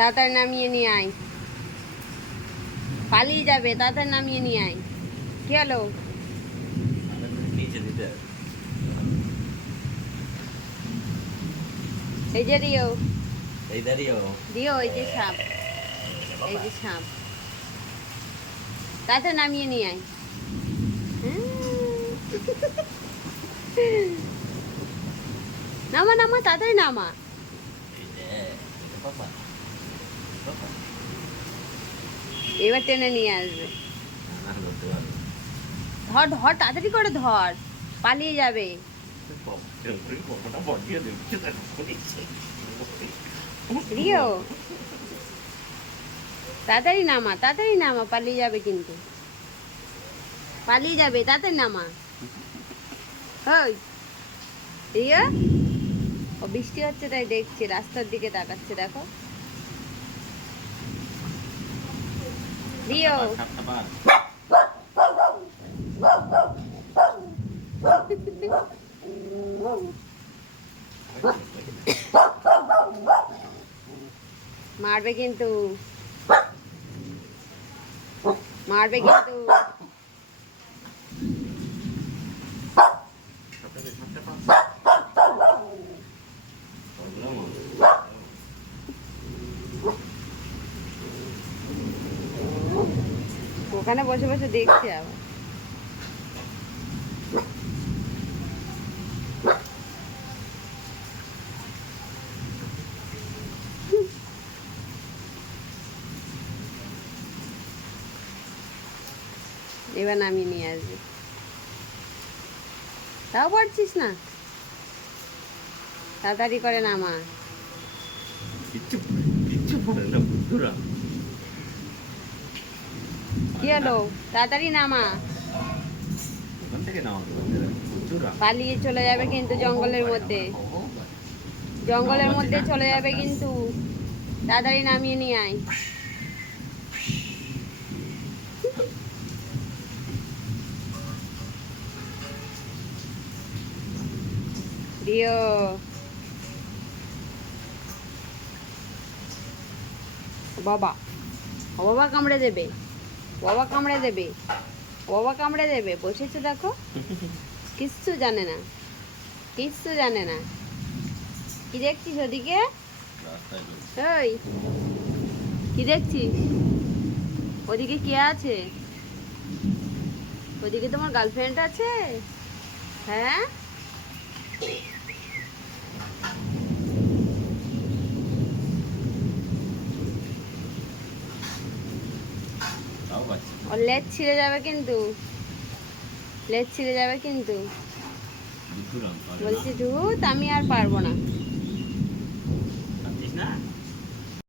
তাড়াতাড়ি নামিয়ে নিয়ে আয়, পালিয়ে যাবে, তাড়াতাড়ি নামিয়ে নিয়ে আয়। কি হলো? নিচে দিতে এই যে রিও, এই দাঁড়িয়ে রিও, এই যে সাপ, এই যে সাপ, তাড়াতাড়ি নামিয়ে নিয়ে আয়। নামা নামা, তাড়াতাড়ি নামা। এবার টেনে নিয়ে আসবে। ধর ধর, তাড়াতাড়ি করে ধর, পালিয়ে যাবে। রিও, তাড়াতাড়ি নামা, তাড়াতাড়ি নামা, পালিয়ে যাবে কিন্তু, পালিয়ে যাবে, তাড়াতাড়ি নামা। ওই রিও, ও বৃষ্টি হচ্ছে তাই দেখছি, রাস্তার দিকে তাকাচ্ছে, দেখো রিও। মারবে কিন্তু, মারবে কিন্তু। ওখানে বসে বসে দেখছি আবার। এবার নামিয়ে নিয়ে আসবে। তাও পারছিস না, তাড়াতাড়ি করে নামা। কি হলো? তাড়াতাড়ি নামা, পালিয়ে চলে যাবে কিন্তু জঙ্গলের মধ্যে, জঙ্গলের মধ্যে চলে যাবে কিন্তু, তাড়াতাড়ি নামিয়ে নিয়ে আয়। রিও, বাবা, ও বাবা কামড়ে দেবে, বাবা কামড়ে দেবে, বাবা কামড়ে দেবে। বসেছে দেখো, কিচ্ছু জানে না, কিচ্ছু জানে না। কি দেখছিস ওদিকে? ওই কি দেখছিস ওদিকে? কে আছে ওদিকে? তোমার গার্লফ্রেন্ড আছে? হ্যাঁ, ওর লেজ ছিঁড়ে যাবে কিন্তু, লেজ ছিঁড়ে যাবে কিন্তু। বলছি ধুত, আমি আর পারবো না।